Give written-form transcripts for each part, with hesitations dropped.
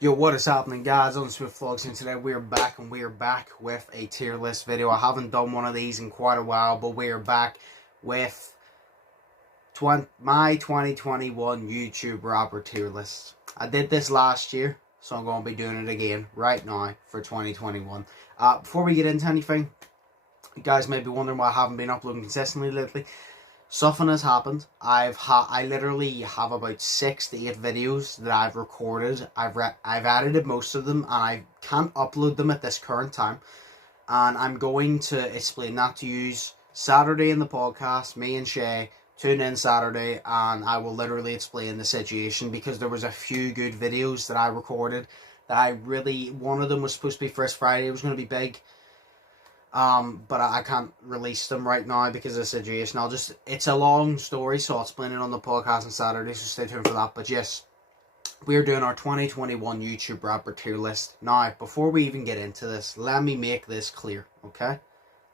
Yo, what is happening, guys? Undisputed Vlogs, and today we're back with a tier list video. I haven't done one of these in quite a while, but we're back with my 2021 YouTube rapper tier list. I did this last year, so I'm going to be doing it again right now for 2021. Before we get into anything, you guys may be wondering why I haven't been uploading consistently lately. Something has happened. I literally have about 6 to 8 videos that I've recorded. I've edited most of them, and I can't upload them at this current time. And I'm going to explain that to you Saturday in the podcast. Me and Shay tune in Saturday, and I will literally explain the situation, because there was a few good videos that I recorded that I really, one of them was supposed to be first Friday. It was going to be big. But I can't release them right now because of the situation. It's a long story, so I'll explain it on the podcast on Saturday, so stay tuned for that. But yes, we're doing our 2021 YouTube rapper tier list. Now, before we even get into this, let me make this clear, okay?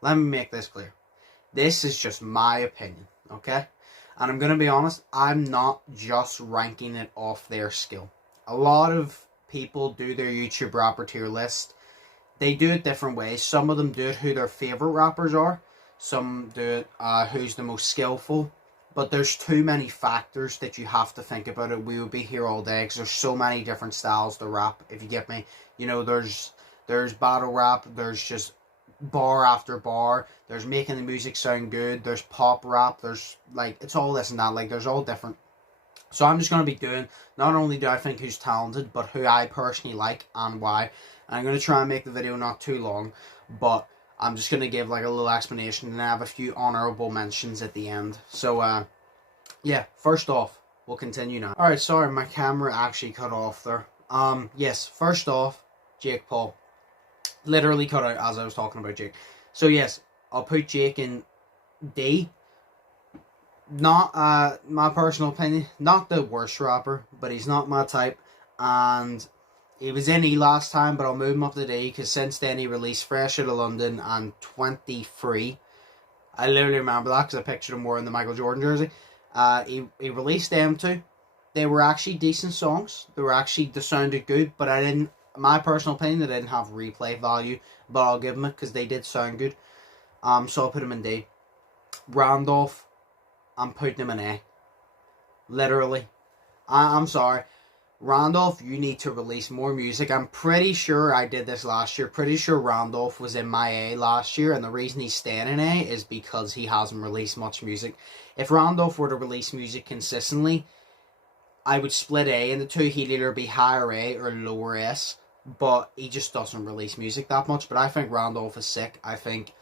Let me make this clear. This is just my opinion, okay? And I'm going to be honest, I'm not just ranking it off their skill. A lot of people do their YouTube rapper tier list. They do it different ways. Some of them do it who their favourite rappers are. Some do it who's the most skillful. But there's too many factors that you have to think about it. We would be here all day because there's so many different styles to rap, if you get me. You know, there's battle rap, there's just bar after bar, there's making the music sound good, there's pop rap, there's like, it's all this and that, like there's all different. So I'm just going to be doing, not only do I think who's talented, but who I personally like and why. And I'm going to try and make the video not too long, but I'm just going to give like a little explanation, and I have a few honourable mentions at the end. So, yeah, first off, we'll continue now. Alright, sorry, my camera actually cut off there. Yes, first off, Jake Paul. Literally cut out as I was talking about Jake. So yes, I'll put Jake in D. Not, my personal opinion, not the worst rapper, but he's not my type, and he was in E last time, but I'll move him up to D, because since then he released Fresh Out of London and 23. I literally remember that, because I pictured him wearing the Michael Jordan jersey. He released them two. They were actually decent songs. They sounded good, but my personal opinion, they didn't have replay value, but I'll give them it, because they did sound good. So I'll put him in D. Randolph, I'm putting him in A. Literally. I'm sorry. Randolph, you need to release more music. I'm pretty sure I did this last year. Pretty sure Randolph was in my A last year, and the reason he's staying in A is because he hasn't released much music. If Randolph were to release music consistently, I would split A into two. He'd either be higher A or lower S, but he just doesn't release music that much. But I think Randolph is sick. I think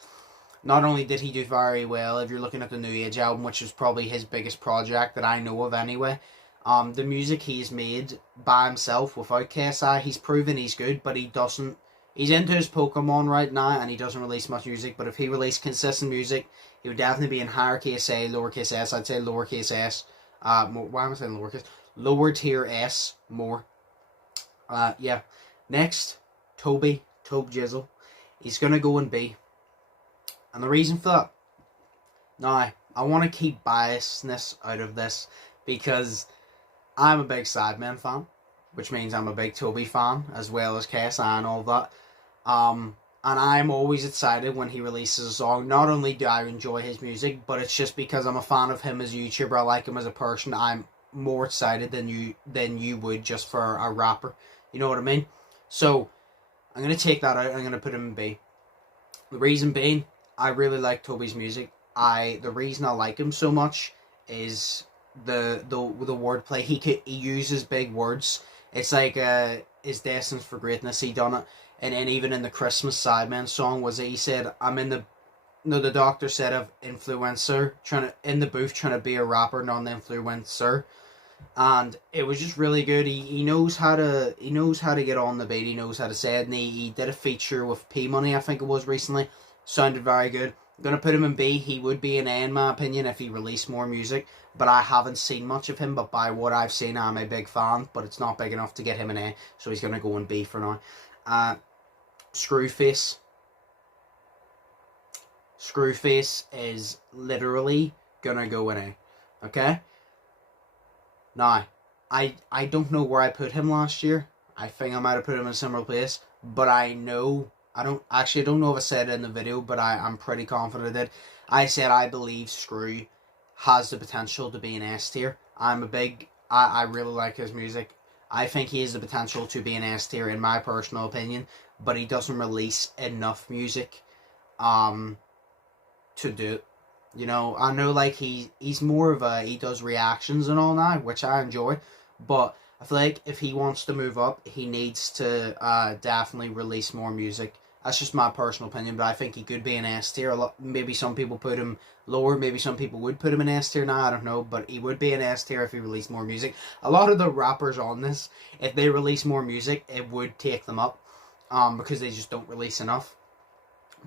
not only did he do very well, if you're looking at the New Age album, which is probably his biggest project that I know of anyway, the music he's made by himself without KSI, he's proven he's good, but he's into his Pokemon right now, and he doesn't release much music. But if he released consistent music, he would definitely be in higher case A, lowercase s. I'd say lowercase s, more, why am I saying lowercase? Lower tier S, more. Yeah. Next, Tobe Jizzle. He's going to go in B. And the reason for that, now, I want to keep biasness out of this, because I'm a big Sidemen fan, which means I'm a big Toby fan, as well as KSI and all that. And I'm always excited when he releases a song. Not only do I enjoy his music, but it's just because I'm a fan of him as a YouTuber. I like him as a person. I'm more excited than you would just for a rapper. You know what I mean? So, I'm going to take that out. I'm going to put him in B. The reason being, I really like Toby's music. The reason I like him so much is the wordplay. He uses big words. It's like is destined for greatness. He done it, and even in the Christmas Sidemen song, he said, the doctor said of influencer in the booth trying to be a rapper, not an influencer, and it was just really good. He knows how to get on the beat. He knows how to say it, and he did a feature with P Money, I think it was, recently. Sounded very good. I'm going to put him in B. He would be an A in my opinion if he released more music, but I haven't seen much of him, but by what I've seen, I'm a big fan, but it's not big enough to get him an A, so he's going to go in B for now. Screwface. Screwface is literally going to go in A, okay? Now, I don't know where I put him last year. I think I might have put him in a similar place, but I know, I don't know if I said it in the video, but I'm pretty confident that I said I believe Screw has the potential to be an S tier. I really like his music. I think he has the potential to be an S tier in my personal opinion, but he doesn't release enough music to do it. You know, I know like he's more of he does reactions and all now, which I enjoy, but I feel like if he wants to move up, he needs to definitely release more music. That's just my personal opinion, but I think he could be an S tier. Maybe some people put him lower, maybe some people would put him in S tier now, I don't know, but he would be an S tier if he released more music. A lot of the rappers on this, if they release more music, it would take them up, because they just don't release enough.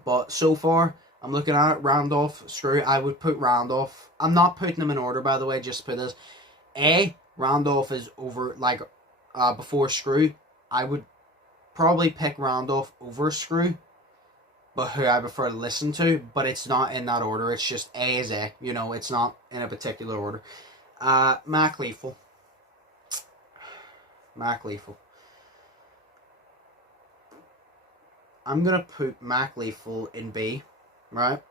But so far, I'm looking at it, Randolph, Screw. I would put Randolph. I'm not putting them in order, by the way, just to put this. Randolph is over, like, before Screw. I would probably pick Randolph over Screw, but who I prefer to listen to, but it's not in that order. It's just A is A, you know, it's not in a particular order. Mac Lethal. I'm going to put Mac Lethal in B, right?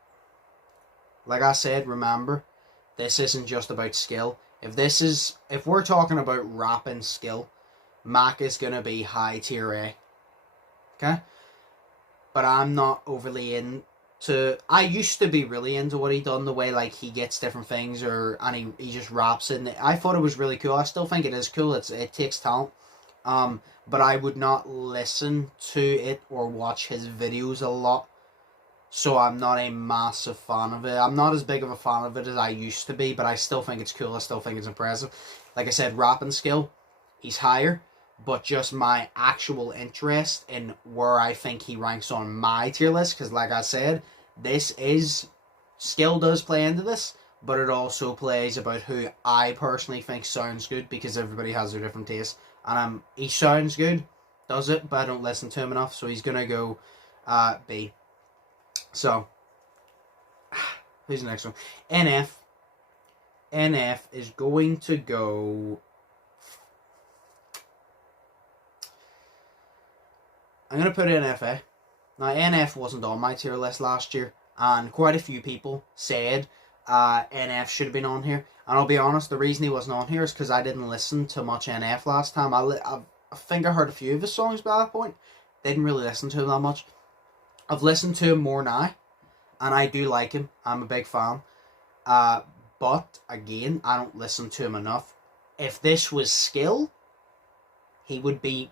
Like I said, remember, this isn't just about skill. If we're talking about rapping skill, Mac is going to be high tier A. Okay? But I'm not overly into... I used to be really into what he done, the way like he gets different things and he just raps it. And I thought it was really cool. I still think it is cool. It takes talent. But I would not listen to it or watch his videos a lot. So I'm not a massive fan of it. I'm not as big of a fan of it as I used to be, but I still think it's cool. I still think it's impressive. Like I said, rapping skill, he's higher. But just my actual interest in where I think he ranks on my tier list, because like I said, skill does play into this, but it also plays about who I personally think sounds good, because everybody has their different tastes. And he sounds good, does it, but I don't listen to him enough, so he's going to go B. So, who's the next one? NF. NF is going to go... I'm going to put NFA. Now, NF wasn't on my tier list last year, and quite a few people said NF should have been on here. And I'll be honest, the reason he wasn't on here is because I didn't listen to much NF last time. I think I heard a few of his songs by that point. Didn't really listen to him that much. I've listened to him more now, and I do like him. I'm a big fan. But, again, I don't listen to him enough. If this was skill, he would be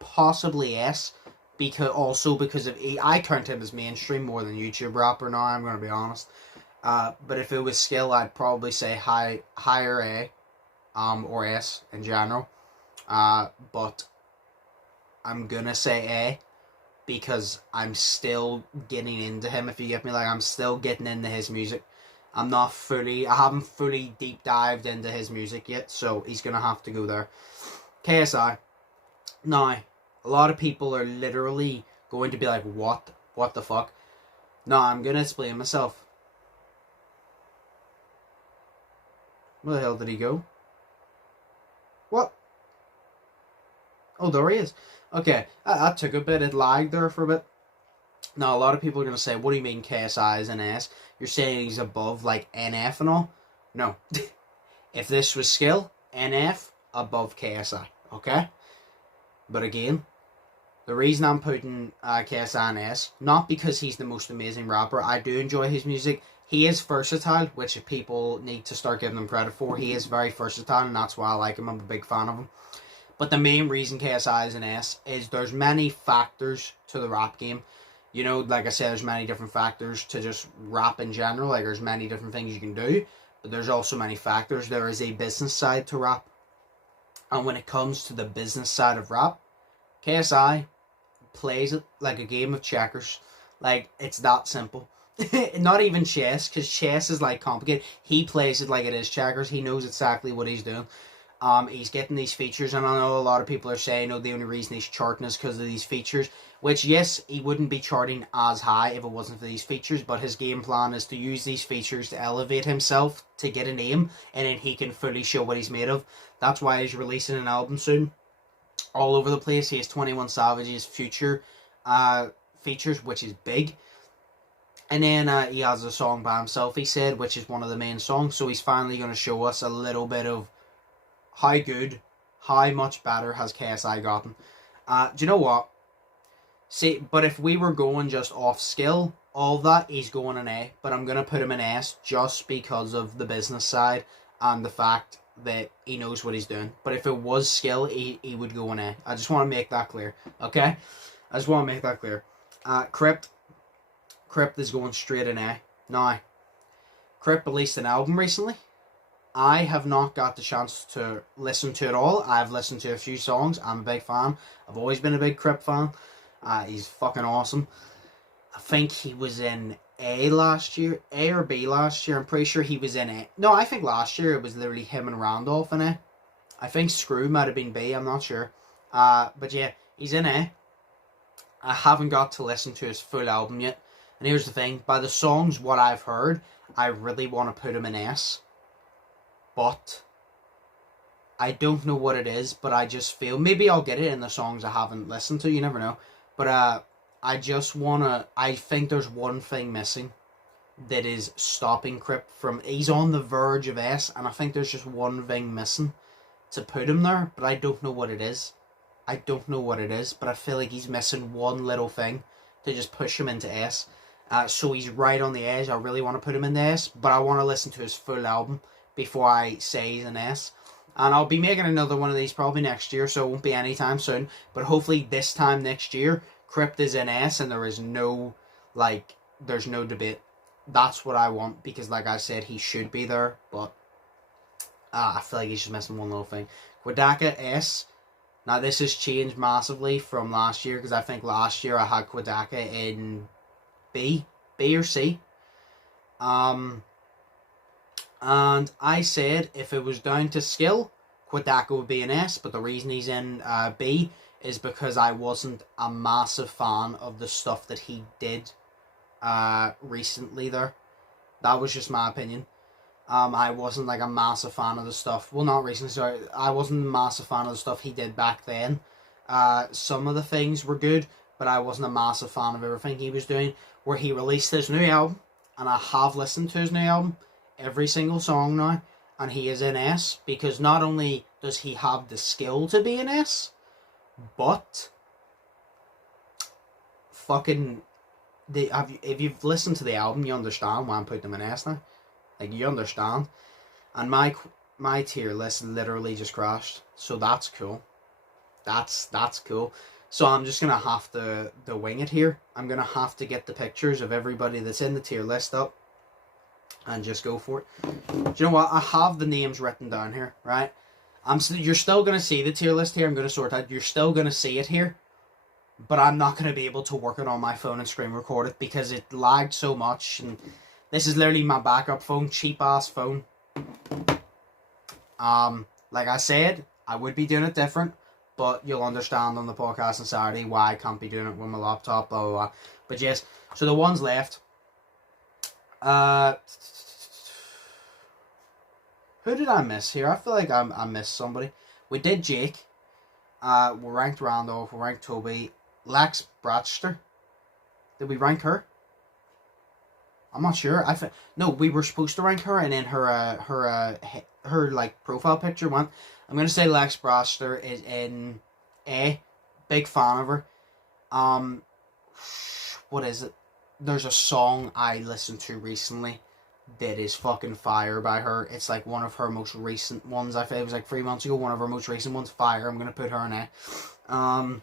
possibly S, because of I count him as mainstream more than YouTube rapper now, I'm going to be honest. But if it was skill, I'd probably say higher A, or S in general. But I'm going to say A, because I'm still getting into him, if you get me. Like, I'm still getting into his music. I haven't fully deep dived into his music yet, so he's going to have to go there. KSI. Now, a lot of people are literally going to be like, what? What the fuck? No, I'm going to explain myself. Where the hell did he go? What? Oh, there he is. Okay, that took a bit. It lagged there for a bit. Now, a lot of people are going to say, what do you mean KSI is an S? You're saying he's above, like, NF and all? No. If this was skill, NF above KSI, okay? But again, the reason I'm putting KSI in S, not because he's the most amazing rapper. I do enjoy his music. He is versatile, which people need to start giving him credit for. He is very versatile, and that's why I like him. I'm a big fan of him. But the main reason KSI is an S is there's many factors to the rap game. You know, like I said, there's many different factors to just rap in general. Like, there's many different things you can do. But there's also many factors. There is a business side to rap. And when it comes to the business side of rap, KSI plays it like a game of checkers. Like, it's that simple. Not even chess, because chess is, like, complicated. He plays it like it is checkers. He knows exactly what he's doing. He's getting these features, and I know a lot of people are saying, the only reason he's charting is because of these features, which, yes, he wouldn't be charting as high if it wasn't for these features, but his game plan is to use these features to elevate himself, to get a name, and then he can fully show what he's made of. That's why he's releasing an album soon. all over the place. He has 21 Savage's future features, which is big. And then he has a song by himself, he said, which is one of the main songs. So he's finally going to show us a little bit of how good, how much better has KSI gotten. Do you know what? See, but if we were going just off skill, all that, he's going an A. But I'm going to put him in S just because of the business side and the fact that he knows what he's doing. But if it was skill, he would go an A. I just want to make that clear, okay? I just want to make that clear. Crypt is going straight in A. Now, Crypt released an album recently. I have not got the chance to listen to it all. I've listened to a few songs. I'm a big fan. I've always been a big Crypt fan. He's fucking awesome. I think he was in A last year. A or B last year. I'm pretty sure he was in A. No, I think last year it was literally him and Randolph in A. I think Screw might have been B. I'm not sure. But yeah, he's in A. I haven't got to listen to his full album yet. And here's the thing. By the songs, what I've heard, I really want to put him in S. But I don't know what it is. But I just feel... Maybe I'll get it in the songs I haven't listened to. You never know. But I just want to... I think there's one thing missing that is stopping Crypt from... He's on the verge of S. And I think there's just one thing missing to put him there. But I don't know what it is. I don't know what it is. But I feel like he's missing one little thing to just push him into S. So he's right on the edge. I really want to put him in the S. But I want to listen to his full album before I say he's an S. And I'll be making another one of these probably next year, so it won't be anytime soon. But hopefully this time next year, Crypt is in S and there is no, there's no debate. That's what I want, because like I said, he should be there. But I feel like he's just missing one little thing. Quadaka, S. Now this has changed massively from last year, because I think last year I had Quadaka in B or C. And I said if it was down to skill, Quadaka would be an S, but the reason he's in B is because I wasn't a massive fan of the stuff that he did recently there. That was just my opinion. I wasn't like a massive fan of the stuff. Well, not recently, sorry. I wasn't a massive fan of the stuff he did back then. Some of the things were good, but I wasn't a massive fan of everything he was doing. Where he released his new album, and I have listened to his new album, every single song now, and he is in S, because not only does he have the skill to be in S, but fucking if you've listened to the album, you understand why I'm putting him in S now. Like, you understand. And my tier list literally just crashed, so that's cool. That's cool. So I'm just going to have to wing it here. I'm going to have to get the pictures of everybody that's in the tier list up and just go for it. Do you know what? I have the names written down here, right? You're still going to see the tier list here. I'm going to sort out. You're still going to see it here. But I'm not going to be able to work it on my phone and screen record it because it lagged so much. And this is literally my backup phone. Cheap-ass phone. Like I said, I would be doing it different. But you'll understand on the podcast on Saturday why I can't be doing it with my laptop, blah, blah, blah. But yes, so the ones left. Who did I miss here? I feel like I missed somebody. We did Jake. We ranked Randolph. We ranked Toby. Lex Bratster. Did we rank her? I'm not sure. No, we were supposed to rank her, and then her like profile picture went. I'm gonna say Lex Bratster is in A. Big fan of her. What is it? There's a song I listened to recently that is fucking fire by her. It's like one of her most recent ones. I think it was like 3 months ago. One of her most recent ones, fire. I'm gonna put her in A.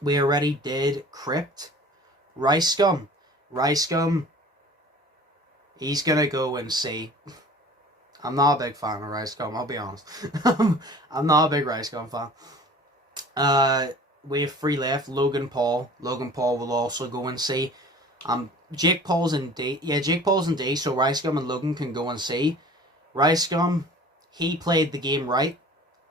We already did Crypt. Rice Gum. He's gonna go and see. I'm not a big fan of Rice Gum, I'll be honest. I'm not a big Rice Gum fan. We have 3 left. Logan Paul. Logan Paul will also go and see. Jake Paul's in D. Yeah, Jake Paul's in D, so Rice Gum and Logan can go and see. Rice Gum, he played the game right,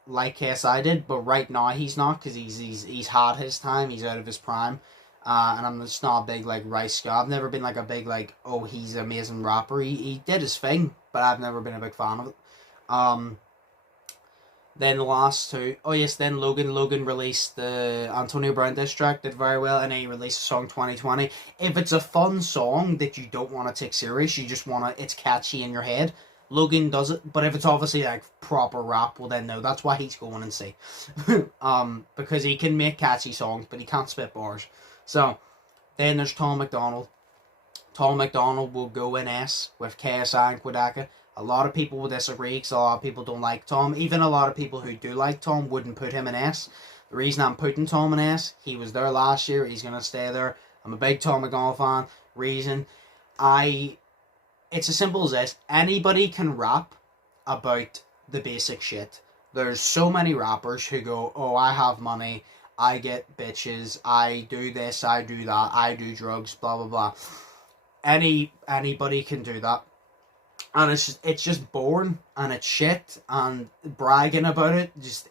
like KSI did, but right now he's not, because he's had his time, he's out of his prime. And I'm just not a big, like, Rice Gum. I've never been, like, a big, like, oh, he's an amazing rapper. He did his thing, but I've never been a big fan of it. Then the last two, oh yes, then Logan released the Antonio Brown diss track, did very well, and then he released the song 2020. If it's a fun song that you don't want to take serious, you just want to, it's catchy in your head, Logan does it. But if it's obviously like proper rap, well then no, that's why he's going and see. Because he can make catchy songs, but he can't spit bars. So, then there's Tom McDonald. Tom McDonald will go in S with KSI and Quadaka. A lot of people will disagree because a lot of people don't like Tom. Even a lot of people who do like Tom wouldn't put him in S. The reason I'm putting Tom in S, he was there last year. He's going to stay there. I'm a big Tom McDonald fan. Reason, it's as simple as this. Anybody can rap about the basic shit. There's so many rappers who go, oh, I have money, I get bitches, I do this, I do that, I do drugs, blah, blah, blah. Anybody can do that. And it's just boring, and it's shit, and bragging about it, just,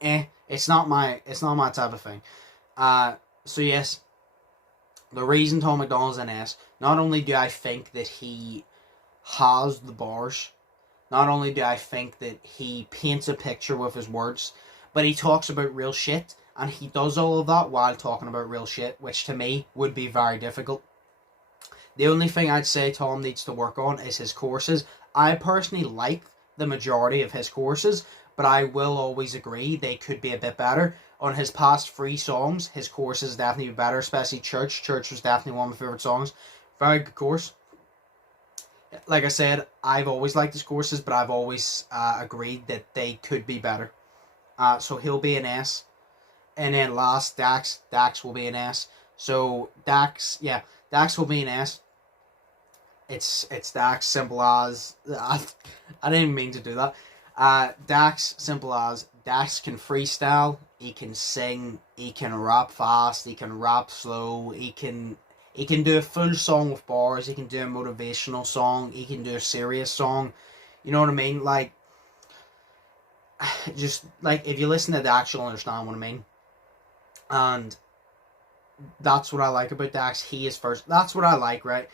it's not my type of thing. So yes, the reason Tom McDonald's in S, not only do I think that he has the bars, not only do I think that he paints a picture with his words, but he talks about real shit, and he does all of that while talking about real shit, which to me would be very difficult. The only thing I'd say Tom needs to work on is his courses. I personally like the majority of his courses, but I will always agree they could be a bit better. On his past 3 songs, his courses definitely better, especially Church. Church was definitely one of my favourite songs. Very good course. Like I said, I've always liked his courses, but I've always agreed that they could be better. So he'll be an S. And then last, Dax. Dax will be an S. So Dax will be an S. It's Dax, simple as, I didn't mean to do that. Dax, simple as, Dax can freestyle, he can sing, he can rap fast, he can rap slow, he can do a full song with bars, he can do a motivational song, he can do a serious song, you know what I mean? Like, just, like, if you listen to Dax, you'll understand what I mean. And that's what I like about Dax, he is first, that's what I like, right?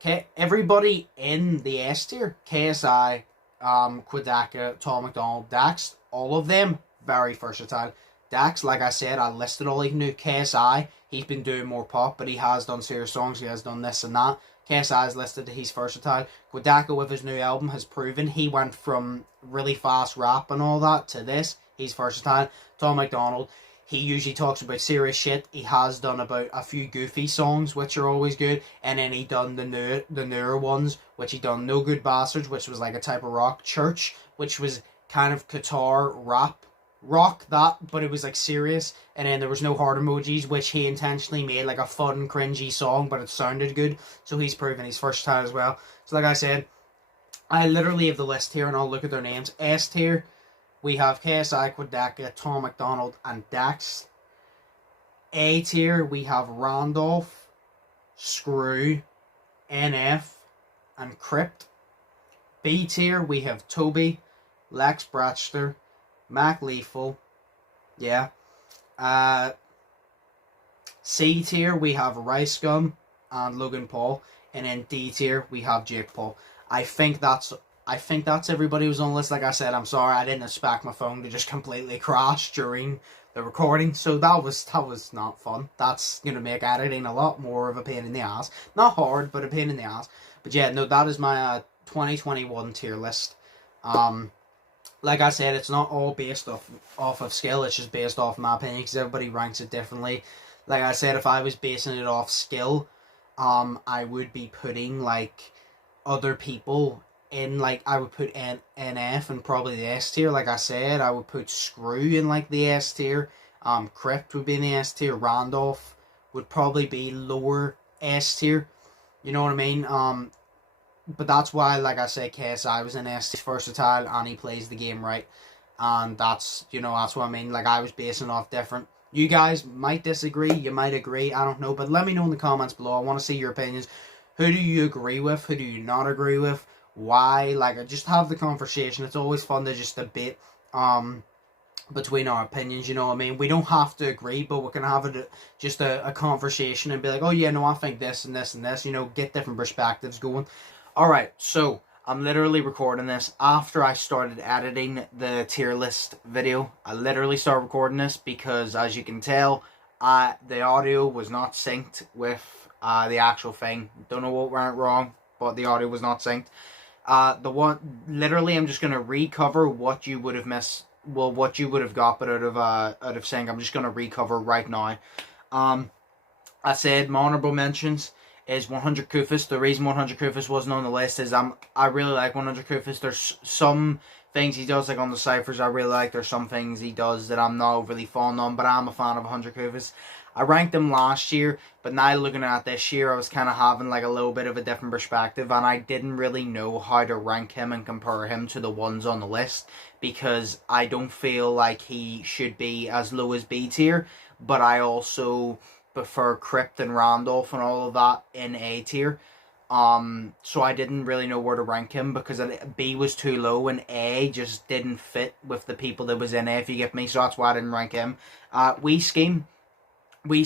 Okay, everybody in the S tier, KSI, Quadaka, Tom McDonald, Dax, all of them, very versatile. Dax, like I said, I listed all he can do. KSI, he's been doing more pop, but he has done serious songs, he has done this and that. KSI is listed that he's versatile. Quadaka, with his new album, has proven he went from really fast rap and all that to this. He's versatile. Tom McDonald, he usually talks about serious shit. He has done about a few goofy songs, which are always good. And then he done the newer ones, which he done No Good Bastards, which was like a type of rock. Church, which was kind of guitar rap. Rock that, but it was like serious. And then there was No Heart Emojis, which he intentionally made like a fun, cringy song, but it sounded good. So he's proven he's versatile as well. So like I said, I literally have the list here and I'll look at their names. S tier, we have KSI, Quadaka, Tom McDonald, and Dax. A tier, we have Randolph, Screw, NF, and Crypt. B tier, we have Toby, Lex Bratcher, Mac Lethal, yeah. C tier, we have Rice Gum and Logan Paul. And then D tier, we have Jake Paul. I think that's everybody who's on the list. Like I said, I'm sorry, I didn't expect my phone to just completely crash during the recording. So that was not fun. That's going to make editing a lot more of a pain in the ass. Not hard, but a pain in the ass. But yeah, no, that is my 2021 tier list. Like I said, it's not all based off of skill. It's just based off my opinion because everybody ranks it differently. Like I said, if I was basing it off skill, I would be putting like other people in, like I would put NF and probably the S tier. Like I said, I would put Screw in like the S tier. Crypt would be in the S tier. Randolph would probably be lower S tier. You know what I mean? But that's why, like I said, KSI was in S tier. Versatile and he plays the game right. And that's, that's what I mean. Like I was basing off different. You guys might disagree. You might agree. I don't know. But let me know in the comments below. I want to see your opinions. Who do you agree with? Who do you not agree with? Why? Like, just have the conversation. It's always fun to just debate between our opinions, you know what I mean? We don't have to agree, but we can have a conversation and be like, oh yeah, no, I think this and this and this, get different perspectives going. Alright, so I'm literally recording this after I started editing the tier list video. I literally started recording this because, as you can tell, the audio was not synced with the actual thing. Don't know what went wrong, but the audio was not synced. Literally, I'm just gonna recover what you would have missed. Well, what you would have got, but out of sync. I'm just gonna recover right now. I said my honorable mentions is 100 Kufis. The reason 100 Kufis wasn't on the list is I really like 100 Kufis. There's some things he does, like on the ciphers, I really like. There's some things he does that I'm not overly fond of, but I'm a fan of 100 Kufis. I ranked him last year, but now looking at this year, I was kind of having like a little bit of a different perspective, and I didn't really know how to rank him and compare him to the ones on the list, because I don't feel like he should be as low as B tier, but I also prefer Crypt and Randolph and all of that in A tier. So I didn't really know where to rank him, because B was too low and A just didn't fit with the people that was in A, if you get me. So that's why I didn't rank him. We Scheme, I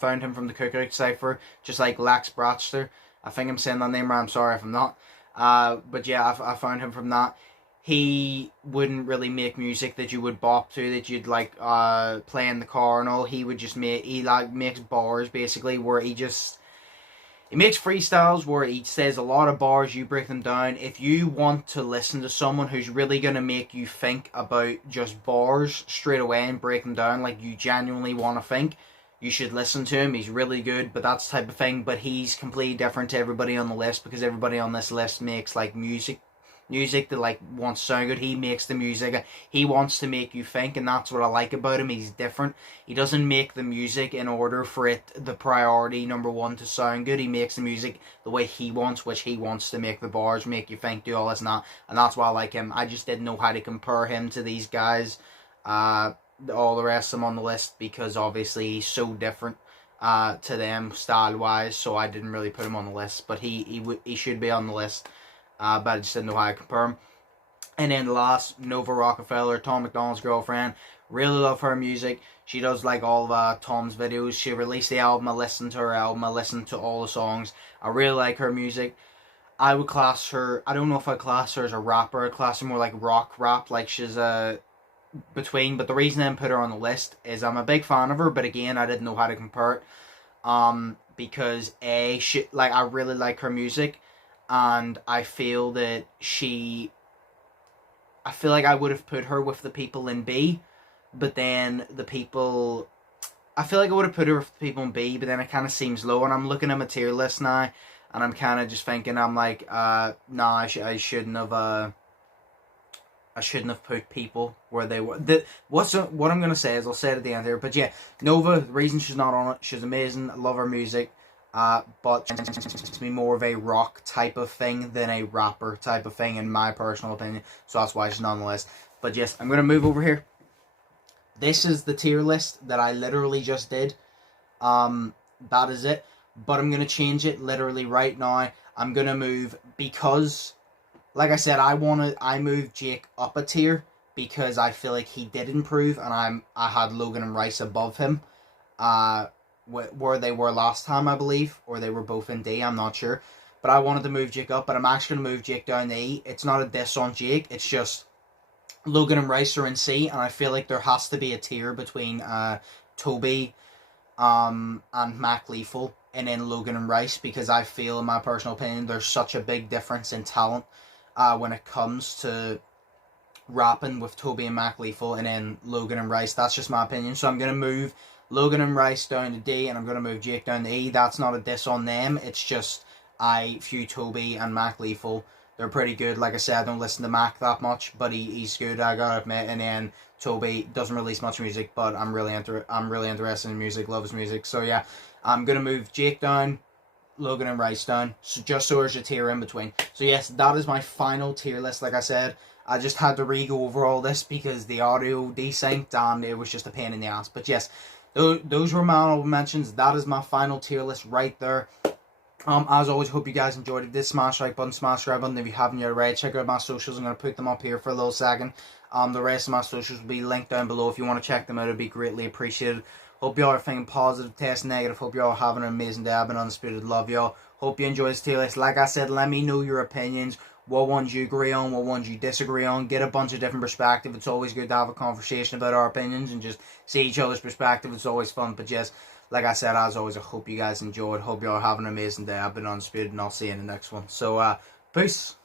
found him from the Cookout Cypher, just like Lex Bratster. I think I'm saying that name right, I'm sorry if I'm not. But yeah, I found him from that. He wouldn't really make music that you would bop to, that you'd like play in the car and all. He would just makes bars basically, where he makes freestyles where he says a lot of bars, you break them down. If you want to listen to someone who's really going to make you think about just bars straight away and break them down, like you genuinely want to think, you should listen to him. He's really good, but that's the type of thing. But he's completely different to everybody on the list, because everybody on this list makes like music that like wants to sound good. He makes the music, he wants to make you think, and that's what I like about him. He's different. He doesn't make the music in order for it, the priority number one, to sound good. He makes the music the way he wants, which he wants to make the bars, make you think, do all this and that, and that's why I like him. I just didn't know how to compare him to these guys, all the rest of them on the list, because obviously he's so different to them style wise, so I didn't really put him on the list. But he should be on the list. But I just didn't know how to compare him. And then last, Nova Rockefeller, Tom McDonald's girlfriend. Really love her music. She does like all of Tom's videos. She released the album. I listened to her album. I listened to all the songs. I really like her music. I would class her, I don't know if I class her as a rapper. I class her more like rock rap. Like she's between. But the reason I didn't put her on the list is I'm a big fan of her. But again, I didn't know how to compare it. Because I really like her music. And I feel that I feel like I would have put her with the people in B, but then I feel like I would have put her with the people in B, but then it kind of seems low, and I'm looking at my tier list now, and I'm kind of just thinking, I'm like, nah, I shouldn't have put people where they were. What I'm going to say is, I'll say it at the end here, but yeah, Nova, the reason she's not on it, she's amazing, I love her music. But it's me more of a rock type of thing than a rapper type of thing, in my personal opinion. So that's why she's not on the list. But yes, I'm going to move over here. This is the tier list that I literally just did. That is it. But I'm going to change it literally right now. I'm going to move, because, like I said, I moved Jake up a tier, because I feel like he did improve, and I had Logan and Rice above him. Where they were last time, I believe, or they were both in D, I'm not sure. But I wanted to move Jake up, but I'm actually going to move Jake down to E. It's not a diss on Jake, it's just Logan and Rice are in C, and I feel like there has to be a tier between Toby and Mac Lethal, and then Logan and Rice, because I feel, in my personal opinion, there's such a big difference in talent when it comes to rapping with Toby and Mac Lethal, and then Logan and Rice. That's just my opinion. So I'm going to move Logan and Rice down to D, and I'm going to move Jake down to E. That's not a diss on them, it's just I view Toby and Mac Lethal, they're pretty good. Like I said, I don't listen to Mac that much, but he's good, I gotta admit. And then Toby doesn't release much music, but I'm really interested in music, love his music. So yeah, I'm going to move Jake down, Logan and Rice down, so just so there's a tier in between. So yes, that is my final tier list. Like I said, I just had to re-go over all this because the audio desynced and it was just a pain in the ass. But yes, those were my honorable mentions. That is my final tier list right there. As always, hope you guys enjoyed it. If you did, smash like button, smash subscribe button. If you haven't yet already, check out my socials. I'm going to put them up here for a little second. The rest of my socials will be linked down below. If you want to check them out, it'd be greatly appreciated. Hope y'all are thinking positive, test negative. Hope y'all are having an amazing day. I've been Undisputed. Love y'all. Hope you enjoy this tier list. Like I said, let me know your opinions. What ones you agree on, what ones you disagree on. Get a bunch of different perspectives. It's always good to have a conversation about our opinions and just see each other's perspective. It's always fun. But just, like I said, as always, I hope you guys enjoyed. Hope you all have an amazing day. I've been Undisputed, and I'll see you in the next one. So, peace.